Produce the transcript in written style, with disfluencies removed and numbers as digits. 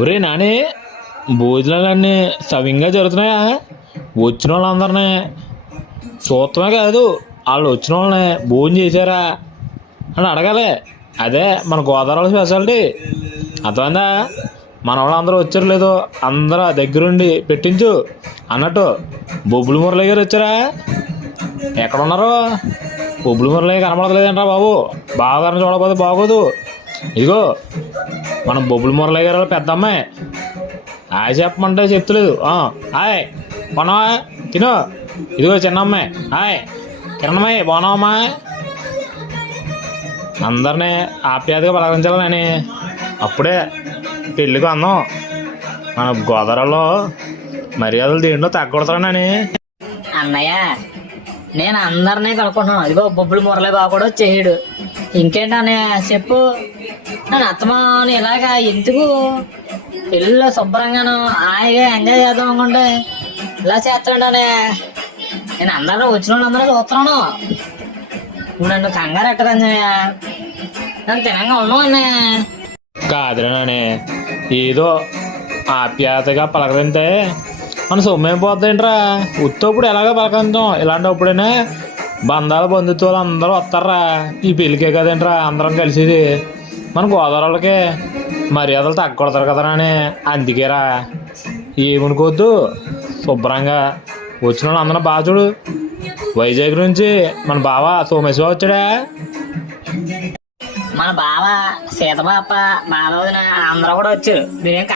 ఒరే నాని, భోజనాలన్నీ సవ్యంగా జరుగుతున్నాయా? వచ్చిన వాళ్ళందరినీ చూడటమే కాదు, వాళ్ళు వచ్చిన వాళ్ళని భోజనం చేశారా అని అడగాలి. అదే మన గోదావరి స్పెషాలిటీ. అర్థమైందా? మన వాళ్ళందరూ వచ్చారు లేదో అందరూ దగ్గరుండి పెట్టించు అన్నట్టు. బొబ్బులు మురళి గారు వచ్చారా? ఎక్కడున్నారు? బొబ్బులు మురళి కనపడలేదంటా బాబు. బావగారిని చూడకపోతే బాగోదు. ఇదిగో మనం బొబ్బులు మురళి గారు పెద్ద అమ్మాయి. హాయ్ చెప్పమంటే చెప్తలేదు. హాయ్ బాగున్నావా? తిను. ఇదిగో చిన్న అమ్మాయి. హాయ్ కిరణమ్మాయి, బాగున్నావమ్మా? అందరినీ ఆప్యాయతగా పలకరించాలని అప్పుడే పెళ్ళికి అందం. మన గోదావరిలో మర్యాదలు దీంట్లో తగ్గకూడతానని. అన్నయ్య, నేను అందరినీ కనుక్కుంటున్నాను. అదిగో బొబ్బులు మురళి బాబు కూడా చేయడు. ఇంకేంటి అన్నయ్య చెప్పు. నేను అత్తమాను ఇలాగా ఎందుకు పెళ్ళిలో శుభ్రంగాను హాయిగా ఎంజాయ్ చేద్దాం అనుకుంటే ఇలా చేస్తాడంటే నేను అందరూ వచ్చిన వాళ్ళందరూ చూస్తున్నాను. నువ్వు నన్ను కంగారు ఎట్టదన్నయ్య, నన్ను తినంగా ఉన్నావు అన్నయ్య. కాదురానే, ఏదో ఆప్యాయతగా పలకరింతే మన సొమ్మేపోద్దేంట్రా. ఉత్తప్పుడు ఎలాగో పలకరించాం, ఇలాంటప్పుడైనా బంధాలు బంధుత్వాలు అందరూ వస్తారా. ఈ పెళ్ళికే కదేంట్రా అందరం కలిసేది. మన గోదావరికి మర్యాదలు తగ్గకూడతారు కదరా అని. అందుకేరా ఏమనుకోవద్దు. శుభ్రంగా వచ్చిన వాళ్ళు అందరం బాగా చూడు. వైజాగ్ నుంచి మన బావ సోమేశ్వర వచ్చాడా? మన బావ సీతబాప బాలవదిన అందరూ కూడా వచ్చారు. మీరేం